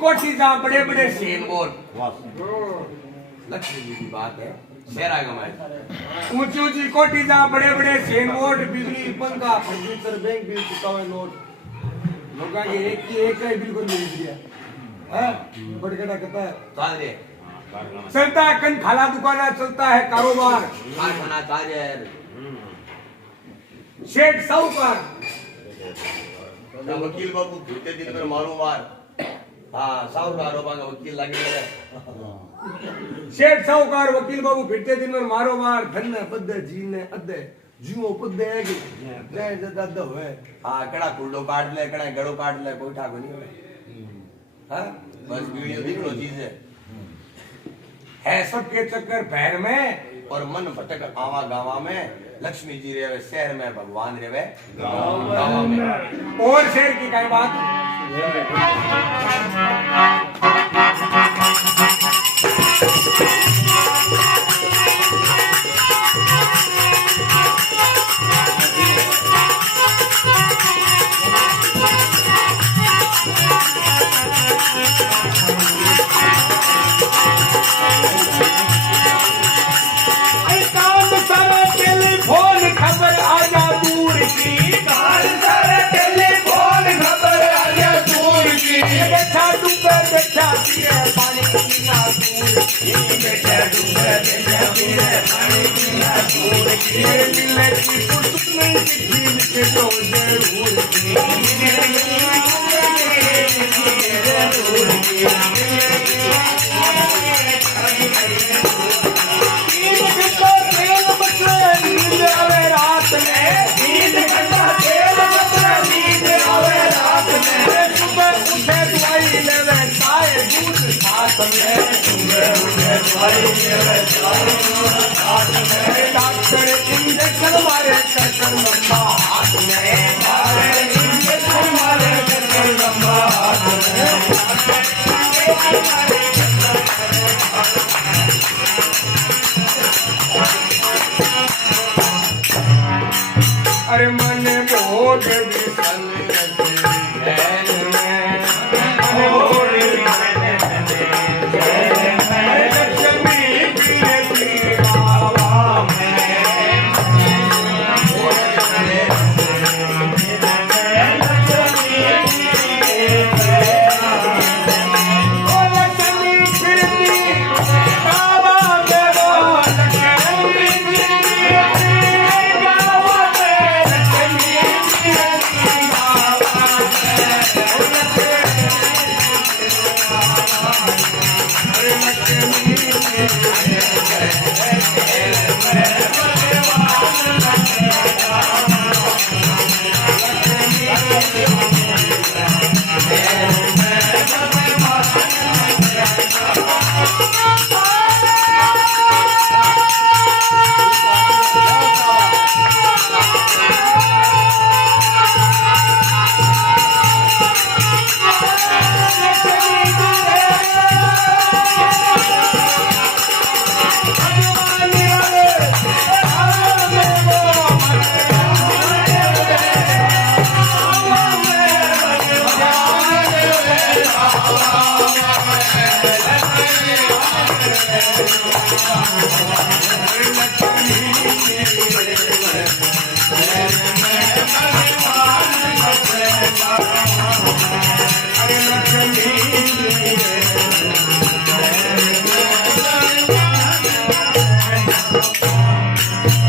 कोठी जहाँ बड़े बड़े सेन बोल लक्ष्मी जी की बात है शेरा गमाए ऊंची ऊंची कोठी जहाँ बड़े बड़े सेन बोर्ड बिजली पंखा फर्नीचर बैंक बिल चुकावे नोट लोग ये एक ही बिल्कुल मिल गया है बड़गड़ा कहता है ताजरे चलता है कन खाला दुकाना चलता है कारोबार कारखाना ताजर शेठ साहूकार वकील बाबू धोते दिन में मारो मार हाँ साहूकार बाबा वकील लगे शेठ साहूकार वकील बाबू फिरते दिन में मारो मार धन पद्दे जीने अद्दे जीवो पद्दे है कि जय जद होए हाँ कड़ा कुल्डो काट ले कड़ा गड़ो काट ले कोई ठाकुर नहीं होए हाँ बस वीडियो देख लो चीज है सबके चक्कर पैर में और मन भटक आवा गावा में लक्ष्मी जी रेवे शहर में भगवान रेवे गावा में और शहर की क्या बात डॉक्टर इंजेक्शन मारे कर लंबा हाथ में इंजेक्शन मारे कर लंबा हाथ अरे मन भोग विसल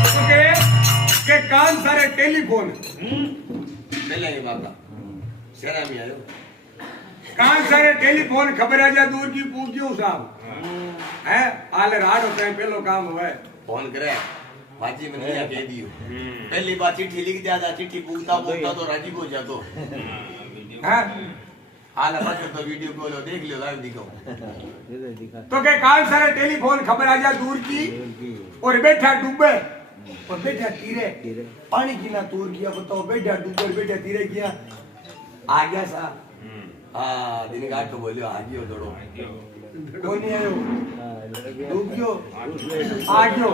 के कान सारे टेलीफोन मिलेंगे बाबा शहर में आयो कान सारे टेलीफोन खबर आ जा दूर की पूछियो साहब है आल रात होते हैं पहलो काम हुआ है फोन करे बाजी में नहीं कह दियो पहली बार चिट्ठी लिख दिया था चिट्ठी पूछता पूछता तो राजी हो जातो हैं हाल बस तो वीडियो कॉल हो देख लियो लाइव दिखाओ तो के कान सारे टेलीफोन खबर आ जा दूर की और बैठा डूबे और बैठा तीरे पानी की ना तूर किया बताओ बैठा डूबे बैठा तीरे किया आ गया सा हाँ दिन घाट तो बोलियो आ गयो दौड़ो कौन नहीं आयो डूब गयो आ गयो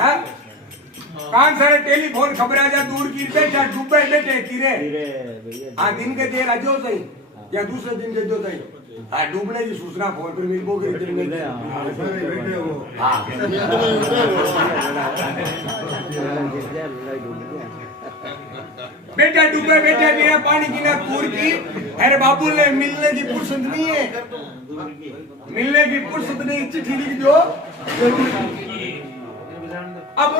हैं कान सारे टेलीफोन खबर आ जा दूर की बैठा डूबे बैठे तीरे हाँ दिन के देर आजो सही या दूसरे दिन के जो सही हाँ डूबने की सूचना फोन पर मिल गई दिन में हाँ बेटा डूबे बेटा मेरा पानी की ना तूर की अरे बाबू ने मिलने की फुर्सत नहीं है मिलने की फुर्सत नहीं चिट्ठी लिख दो अब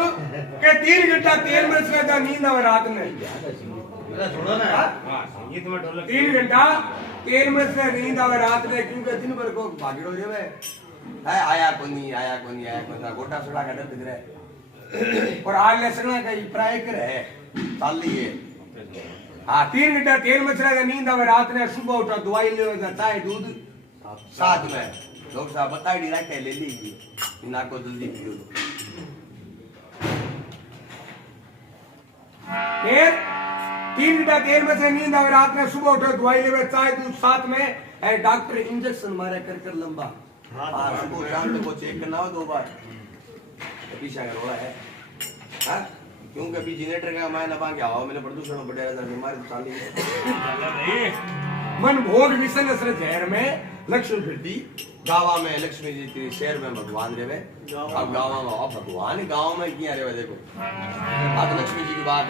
के 3 घंटा 3 मिनट का नींद आवे रात में 3 घंटा 3 मिनट से नींद आवे रात में क्योंकि दिन भर को भागड़ो रेवे है आया कोनी गोटा सड़ा का डर दिख रहा है और आज लसना का प्राय कर है चाली है हाँ 3 घंटा 3 मिनट का नींद आवे रात में सुबह उठा दवाई ले चाय दूध साथ में डॉक्टर साहब बताई दी रखे ले लीजिए इना को जल्दी पियो फिर 3 घंटा 3 मिनट से नींद आवे रात में सुबह उठो दवाई ले चाय दूध साथ में डॉक्टर इंजेक्शन मारे कर लंबा हाँ सुबह शाम को चेक करना हो 2 बार पीछा का रोड़ा है हाँ क्योंकि अभी जनरेटर का मैं ना के हवा में प्रदूषण बढ़ रहा है बीमारी चाली मन भोग विसन असर जहर में लक्ष्मी फिरती गावा में लक्ष्मी जी के शहर में भगवान रेवे अब गावा में आप भगवान गांव में किया रेवे देखो अब लक्ष्मी जी की बात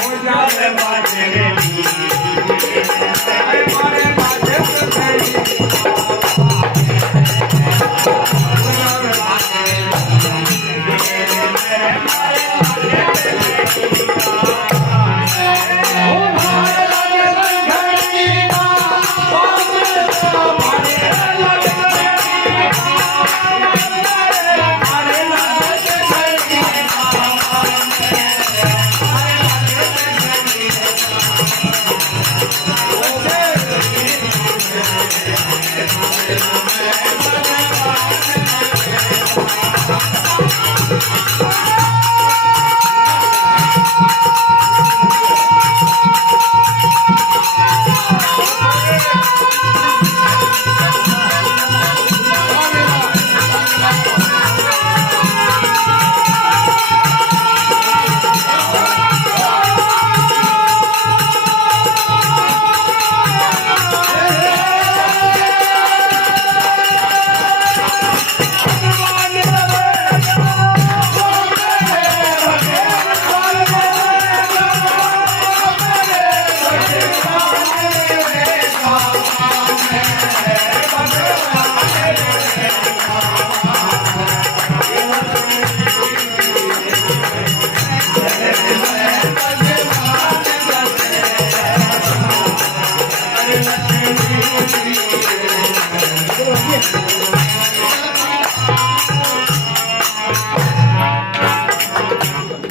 हो जावे बाजे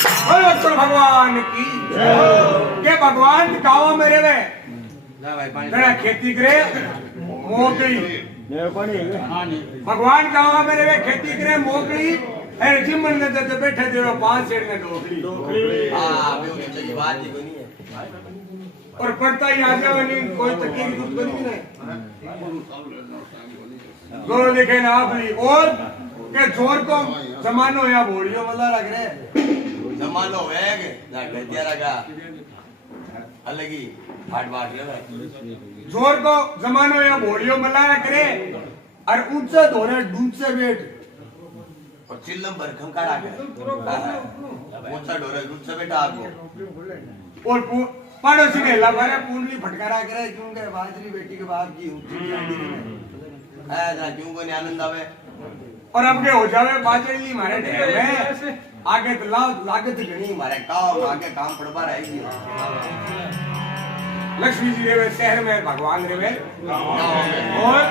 बोलो तो भगवान की के भगवान गाँव में रहे ला भाई पानी जरा खेती करे मोकली भगवान गाँव में रहे खेती करे मोकली अरे जिमन ने तो बैठे थे 5 सेड़ ने ढोकली हां बे वो चाहिए बात ही नहीं है और पड़ता ही आ जाओ नहीं कोई तकलीफ कुछ बनी नहीं जोर देखे ना अपनी और के जोर को जमानो या बोलियो मल्ला रख रहे जमानो है के ना गतिया रखा अलग ही फाट बात ले जोर को जमानो या बोलियो मल्ला रख रहे और ऊंचा धोरे डूब से बैठ और चिल्लम भरखम काढ़ा के ऊंचा डोरे दूध से बेटा आपको और पड़ोसी ने लबारे पूंडली फटकारा करे क्योंकि बाजरी बेटी के बाप की ऊंची है ना क्यों को आनंद आवे और अब के हो जावे बाजरी मारे ढेर में आगे तो लागत घणी मारे काम आगे काम पड़वा रहेगी लक्ष्मी जी रेवे शहर में भगवान रेवे और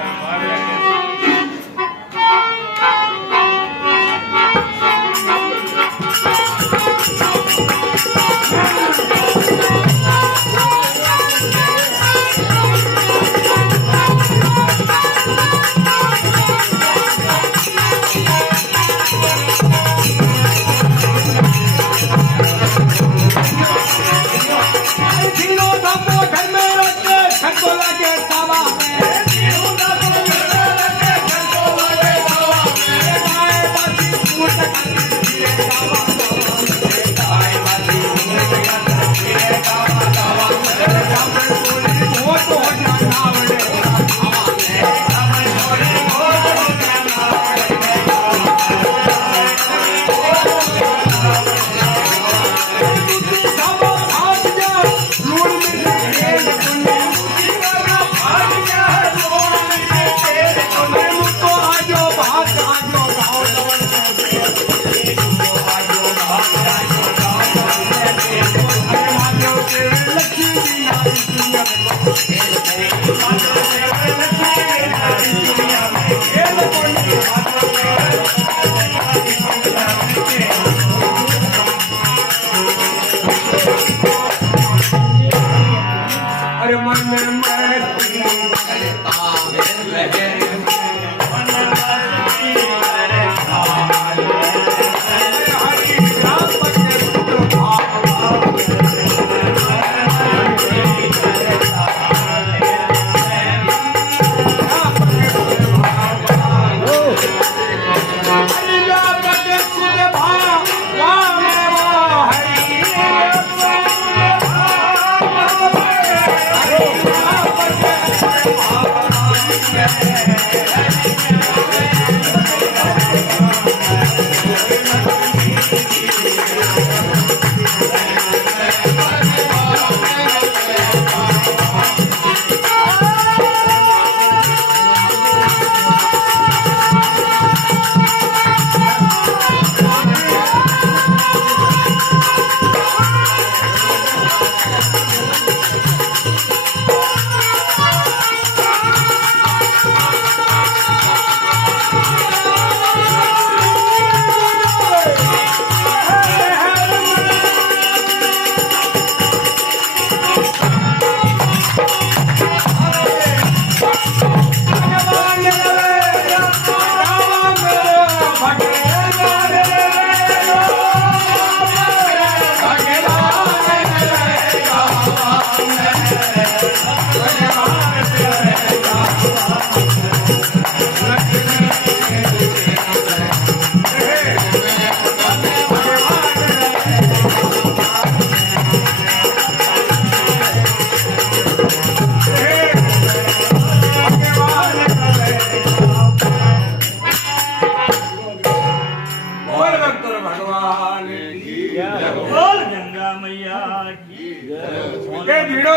बोल गंगा मैया की भीड़ो